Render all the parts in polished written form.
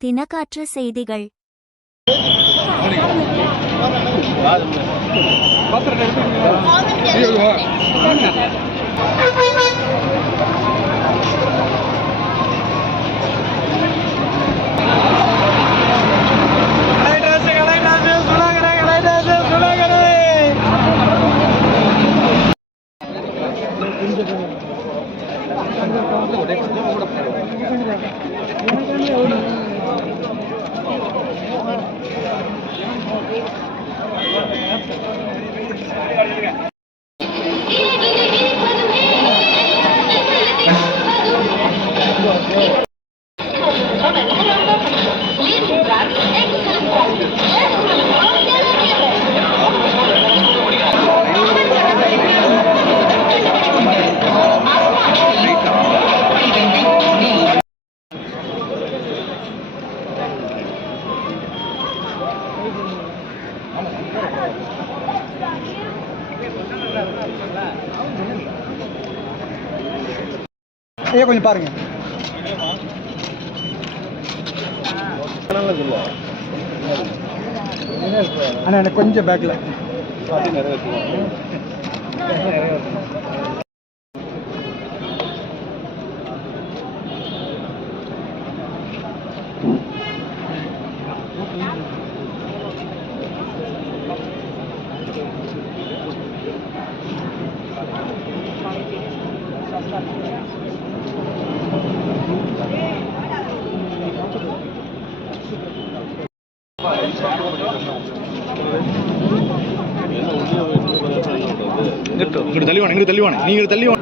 தினக்காற்று செய்திகள். ஐயா கொஞ்சம் பாருங்க. அண்ணா எனக்கு கொஞ்சம் பேக்கில் இங்கிட்டு தள்ளிவான நீங்க தள்ளிவான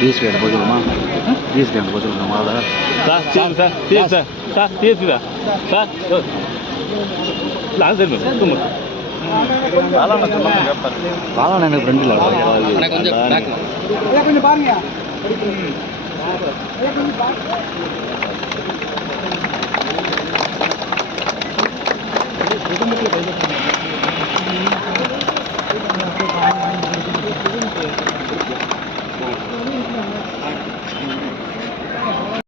டிஎஸ்பி கிட்ட போய் சொல்லுமா? டிஎஸ்பி கிட்ட போய் சொல்லுமா? சார் டிஎஸ்பி சார் சார் பாலான எனக்கு ஃப்ரெண்ட் இல்லை. கொஞ்சம் பாருங்க.